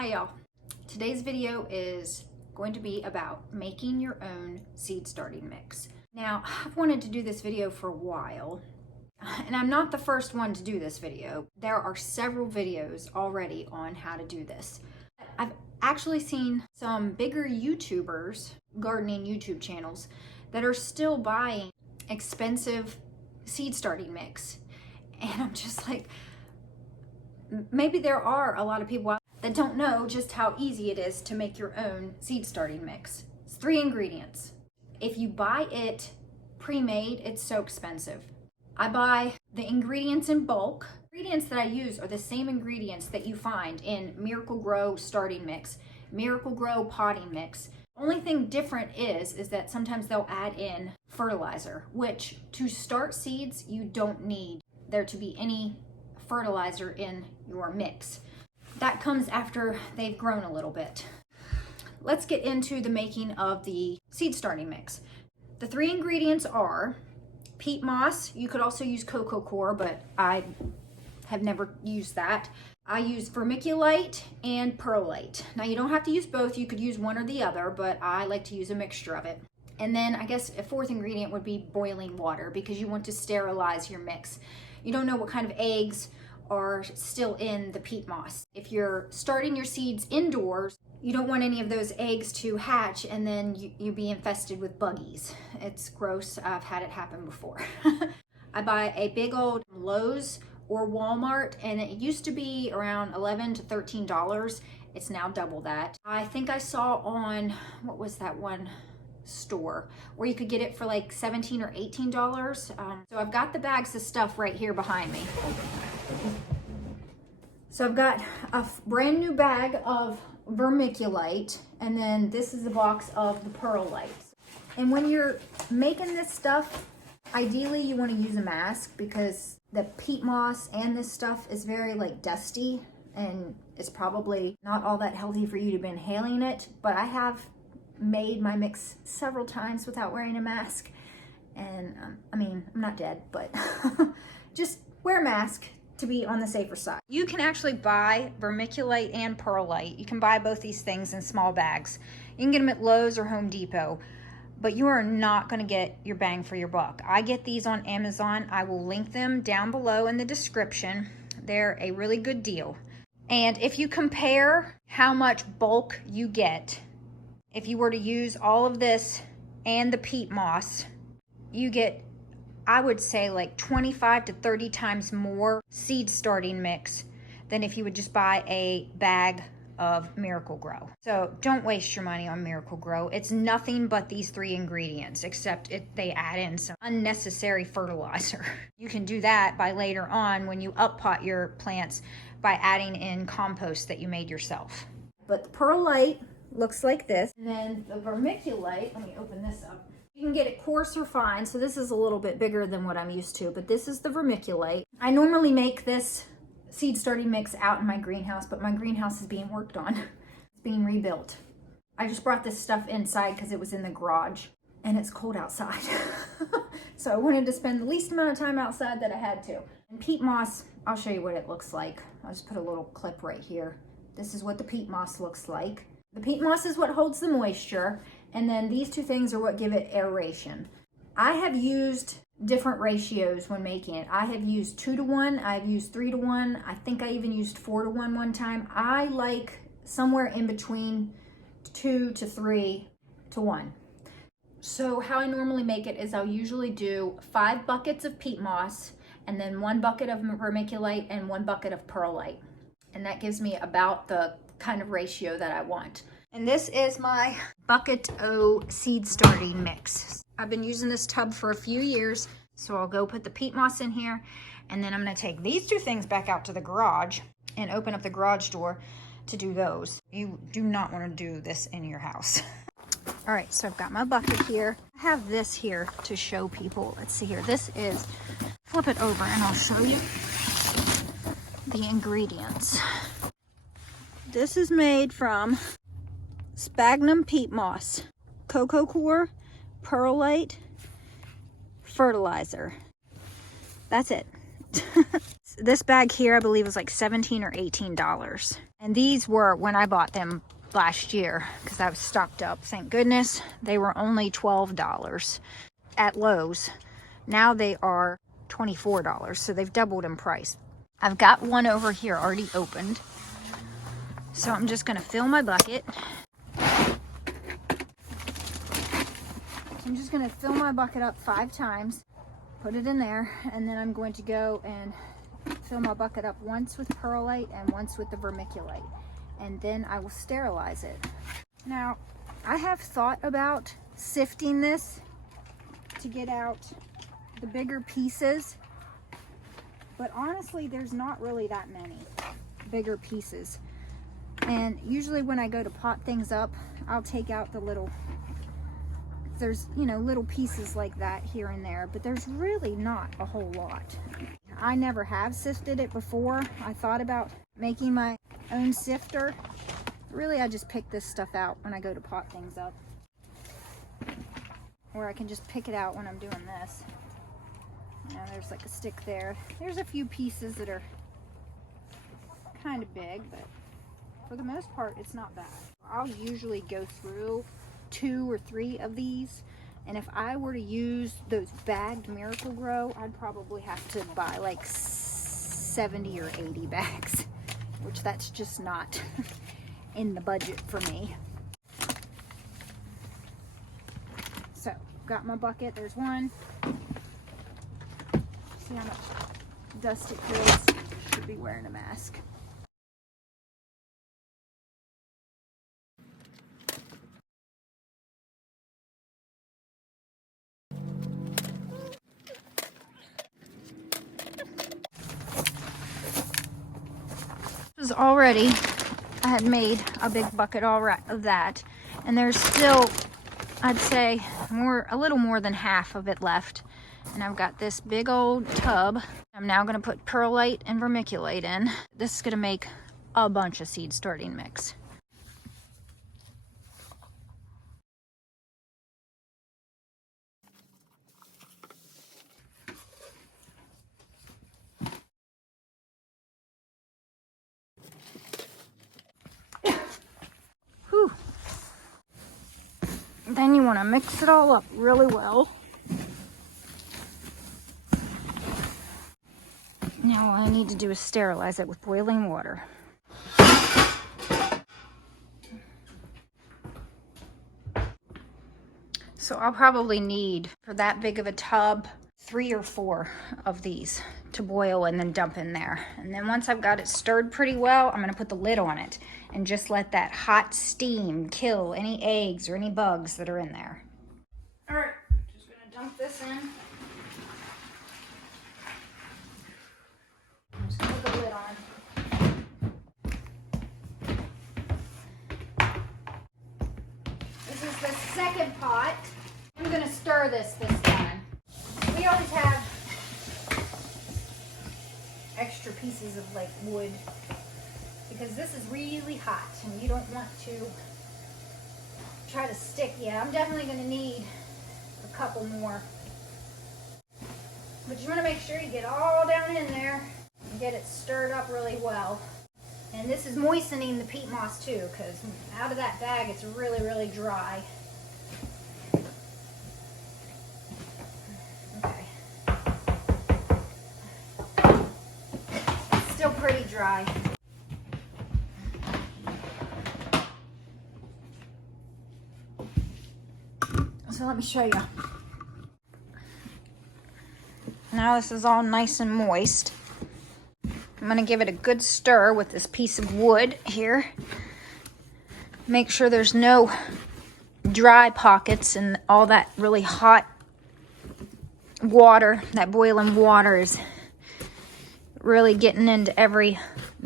Hi y'all. Today's video is going to be about making your own seed starting mix. Now, I've wanted to do this video for a while, and I'm not the first one to do this video. There are several videos already on how to do this. I've actually seen some bigger YouTubers, gardening YouTube channels, that are still buying expensive seed starting mix. And I'm just like, maybe there are a lot of people that don't know just how easy it is to make your own seed starting mix. It's 3 ingredients. If you buy it pre-made, it's so expensive. I buy the ingredients in bulk. Ingredients that I use are the same ingredients that you find in Miracle-Gro starting mix, Miracle-Gro potting mix. Only thing different is that sometimes they'll add in fertilizer, which to start seeds, you don't need there to be any fertilizer in your mix. That comes after they've grown a little bit. Let's get into the making of the seed starting mix. The 3 ingredients are peat moss. You could also use cocoa coir, but I have never used that. I use vermiculite and perlite. Now you don't have to use both, you could use one or the other, but I like to use a mixture of it. And then I guess a 4th ingredient would be boiling water, because you want to sterilize your mix. You don't know what kind of eggs are still in the peat moss. If you're starting your seeds indoors, you don't want any of those eggs to hatch and then you be infested with buggies. It's gross. I've had it happen before. I buy a big old Lowe's or Walmart, and it used to be around $11 to $13. It's now double that. I think I saw on, what was that one store where you could get it for like $17 or $18. So I've got the bags of stuff right here behind me. So I've got a brand new bag of vermiculite, and then this is a box of the perlite. And when you're making this stuff, ideally you want to use a mask, because the peat moss and this stuff is very like dusty, and it's probably not all that healthy for you to be inhaling it. But I have made my mix several times without wearing a mask, and I mean, I'm not dead, but just wear a mask to be on the safer side. You can actually buy vermiculite and perlite. You can buy both these things in small bags. You can get them at Lowe's or Home Depot, but you are not going to get your bang for your buck. I get these on Amazon. I will link them down below in the description. They're a really good deal. And if you compare how much bulk you get, if you were to use all of this and the peat moss, you get, I would say, like 25 to 30 times more seed starting mix than if you would just buy a bag of Miracle-Gro. So don't waste your money on Miracle-Gro. It's nothing but these 3 ingredients, except they add in some unnecessary fertilizer. You can do that by later on when you up-pot your plants by adding in compost that you made yourself. But the perlite looks like this. And then the vermiculite, let me open this up. You can get it coarse or fine, so this is a little bit bigger than what I'm used to, but this is the vermiculite. I normally make this seed starting mix out in my greenhouse, but my greenhouse is being worked on. It's being rebuilt. I just brought this stuff inside because it was in the garage, and it's cold outside. So I wanted to spend the least amount of time outside that I had to. And peat moss, I'll show you what it looks like. I'll just put a little clip right here. This is what the peat moss looks like. The peat moss is what holds the moisture, and then these 2 things are what give it aeration. I have used different ratios when making it. I have used 2 to 1, I've used 3 to 1, I think I even used 4 to 1 one time. I like somewhere in between 2 to 3 to 1. So how I normally make it is I'll usually do 5 buckets of peat moss, and then 1 bucket of vermiculite and 1 bucket of perlite. And that gives me about the kind of ratio that I want. And this is my bucket O seed starting mix. I've been using this tub for a few years, so I'll go put the peat moss in here, and then I'm going to take these 2 things back out to the garage and open up the garage door to do those. You do not want to do this in your house. All right, so I've got my bucket here. I have this here to show people. Let's see here. This is, flip it over and I'll show you the ingredients. This is made from sphagnum peat moss, cocoa coir, perlite, fertilizer. That's it. This bag here, I believe, was like $17 or $18. And these were when I bought them last year, because I was stocked up. Thank goodness. They were only $12 at Lowe's. Now they are $24, so they've doubled in price. I've got one over here already opened. So I'm just gonna fill my bucket. I'm just gonna fill my bucket up 5 times, put it in there, and then I'm going to go and fill my bucket up once with Perlite and once with the Vermiculite. And then I will sterilize it. Now, I have thought about sifting this to get out the bigger pieces, but honestly, there's not really that many bigger pieces. And usually when I go to pot things up, I'll take out the little, there's, you know, little pieces like that here and there, but there's really not a whole lot. I never have sifted it before. I thought about making my own sifter. Really, I just pick this stuff out when I go to pot things up. Or I can just pick it out when I'm doing this. You know, there's like a stick there. There's a few pieces that are kind of big, but for the most part, it's not bad. I'll usually go through 2 or 3 of these, and if I were to use those bagged Miracle Grow, I'd probably have to buy like 70 or 80 bags, which that's just not in the budget for me. So, got my bucket. There's one. See how much dust it feels? Should be wearing a mask. Already I had made a big bucket of that, and there's still, I'd say, a little more than half of it left. And I've got this big old tub. I'm now going to put Perlite and Vermiculite in. This is going to make a bunch of seed starting mix. Whew. Then you want to mix it all up really well. Now all I need to do is sterilize it with boiling water. So I'll probably need, for that big of a tub, 3 or 4 of these to boil and then dump in there. And then once I've got it stirred pretty well, I'm gonna put the lid on it and just let that hot steam kill any eggs or any bugs that are in there. All right, just gonna dump this in. I'm just gonna put the lid on. This is the second pot. I'm gonna stir this time. We always have extra pieces of like wood because this is really hot and you don't want to try to stick. Yeah, I'm definitely gonna need a couple more. But you wanna make sure you get all down in there and get it stirred up really well. And this is moistening the peat moss too, because out of that bag it's really, really dry. Okay. It's still pretty dry. So let me show you. Now this is all nice and moist. I'm gonna give it a good stir with this piece of wood here. Make sure there's no dry pockets and all that really hot water, that boiling water is really getting into every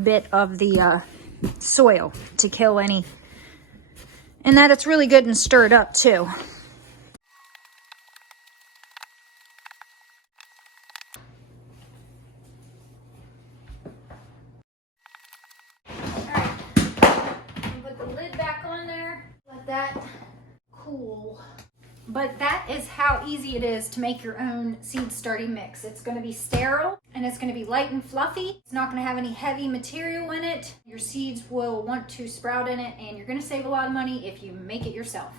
bit of the soil to kill any, and that it's really good and stirred up too. But that is how easy it is to make your own seed starting mix. It's going to be sterile and it's going to be light and fluffy. It's not going to have any heavy material in it. Your seeds will want to sprout in it, and you're going to save a lot of money if you make it yourself.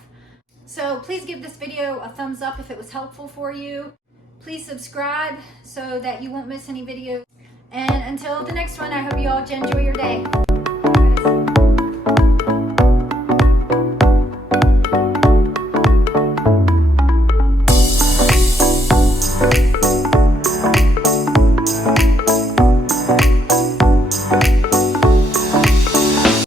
So please give this video a thumbs up if it was helpful for you. Please subscribe so that you won't miss any videos. And until the next one, I hope you all enjoy your day.